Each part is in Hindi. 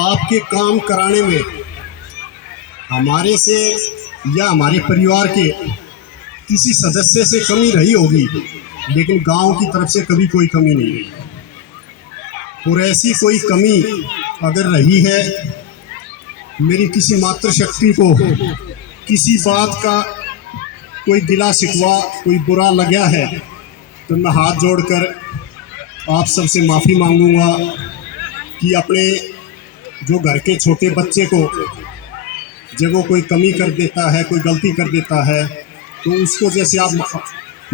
आपके काम कराने में हमारे से या हमारे परिवार के किसी सदस्य से कमी रही होगी, लेकिन गांव की तरफ से कभी कोई कमी नहीं रही। और ऐसी कोई कमी अगर रही है, मेरी किसी मातृशक्ति को किसी बात का कोई गिला शिकवा, कोई बुरा लगा है, तो मैं हाथ जोड़कर आप सबसे माफ़ी मांगूंगा कि अपने जो घर के छोटे बच्चे को जब वो कोई कमी कर देता है, कोई गलती कर देता है, तो उसको जैसे आप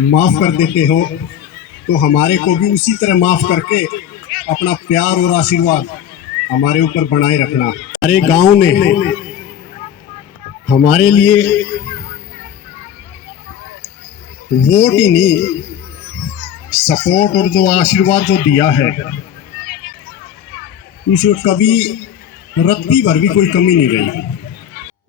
माफ़ कर देते हो, तो हमारे को भी उसी तरह माफ़ करके अपना प्यार और आशीर्वाद हमारे ऊपर बनाए रखना। हमारे गांव ने हमारे लिए वोट ही नहीं, सपोर्ट और जो आशीर्वाद जो दिया है, उसमें कभी रत्ती भर भी कोई कमी नहीं रही।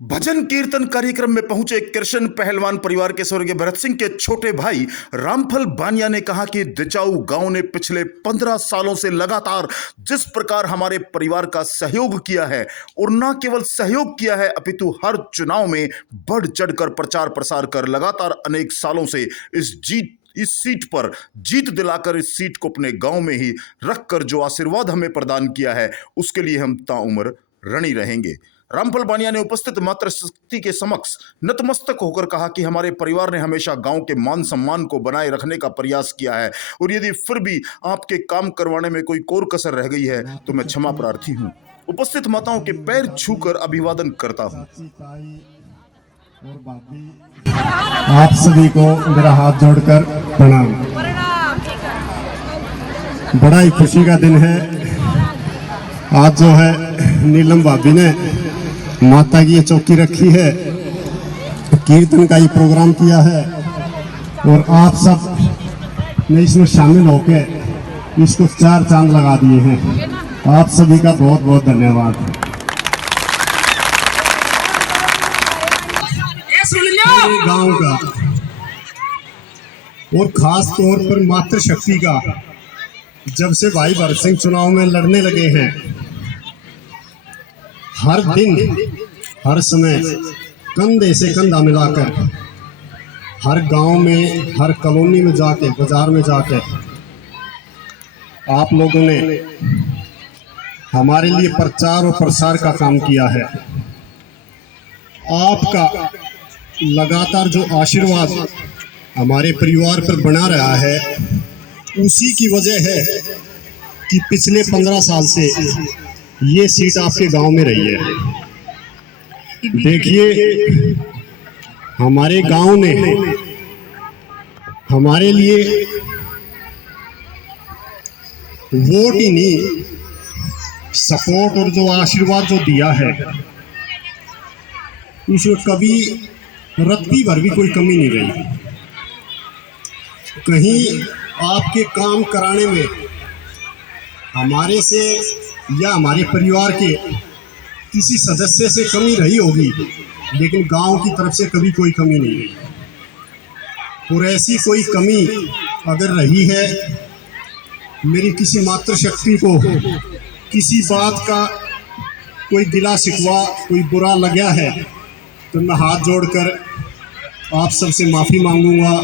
भजन कीर्तन कार्यक्रम में पहुंचे कृष्ण पहलवान परिवार के स्वर्गीय भरत सिंह के छोटे भाई रामफल बानिया ने कहा कि दिचाऊ गांव ने पिछले 15 सालों से लगातार जिस प्रकार हमारे परिवार का सहयोग किया है, और न केवल सहयोग किया है अपितु हर चुनाव में बढ़ चढ़कर प्रचार प्रसार कर लगातार अनेक सालों से इस सीट पर जीत दिलाकर इस सीट को अपने गांव में ही रखकर जो आशीर्वाद हमें प्रदान किया है, उसके लिए हम ताउम्र ऋणी रहेंगे। रामफल बानिया ने उपस्थित मातृशक्ति के समक्ष नतमस्तक होकर कहा कि हमारे परिवार ने हमेशा गांव के मान सम्मान को बनाए रखने का प्रयास किया है, और यदि फिर भी आपके काम करवाने में कोई कोर कसर रह गई है तो मैं क्षमा प्रार्थी हूं। उपस्थित माताओं के पैर छूकर अभिवादन करता हूं। आप सभी को मेरा हाथ जोड़कर प्रणाम। बड़ा ही खुशी का दिन है आज। जो है नीलम भाभी ने माता की ये चौकी रखी है, कीर्तन का ही प्रोग्राम किया है, और आप सब ने इसमें शामिल होकर इसको 4 चांद लगा दिए हैं। आप सभी का बहुत बहुत धन्यवाद। मेरे गांव का और खास तौर पर मातृशक्ति का, जब से भाई भरत सिंह चुनाव में लड़ने लगे हैं, हर दिन हर समय कंधे से कंधा मिलाकर हर गांव में, हर कॉलोनी में जाके, बाजार में जाके आप लोगों ने हमारे लिए प्रचार और प्रसार का काम किया है। आपका लगातार जो आशीर्वाद हमारे परिवार पर बना रहा है, उसी की वजह है कि पिछले 15 साल से ये सीट आपके गांव में रही है। देखिए, हमारे गांव ने हमारे लिए वोट ही नहीं, सपोर्ट और जो आशीर्वाद जो दिया है, उसमें कभी रत्ती भर भी कोई कमी नहीं रही। कहीं आपके काम कराने में हमारे से या हमारे परिवार के किसी सदस्य से कमी रही होगी, लेकिन गांव की तरफ से कभी कोई कमी नहीं रही। और ऐसी कोई कमी अगर रही है, मेरी किसी मातृशक्ति को किसी बात का कोई गिला शिकवा, कोई बुरा लगा है, तो मैं हाथ जोड़कर आप सबसे माफ़ी मांगूंगा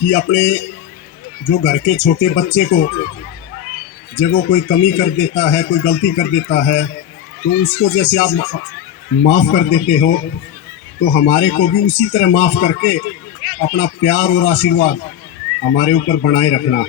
कि अपने जो घर के छोटे बच्चे को जब वो कोई कमी कर देता है, कोई गलती कर देता है, तो उसको जैसे आप माफ़ कर देते हो, तो हमारे को भी उसी तरह माफ़ करके अपना प्यार और आशीर्वाद हमारे ऊपर बनाए रखना।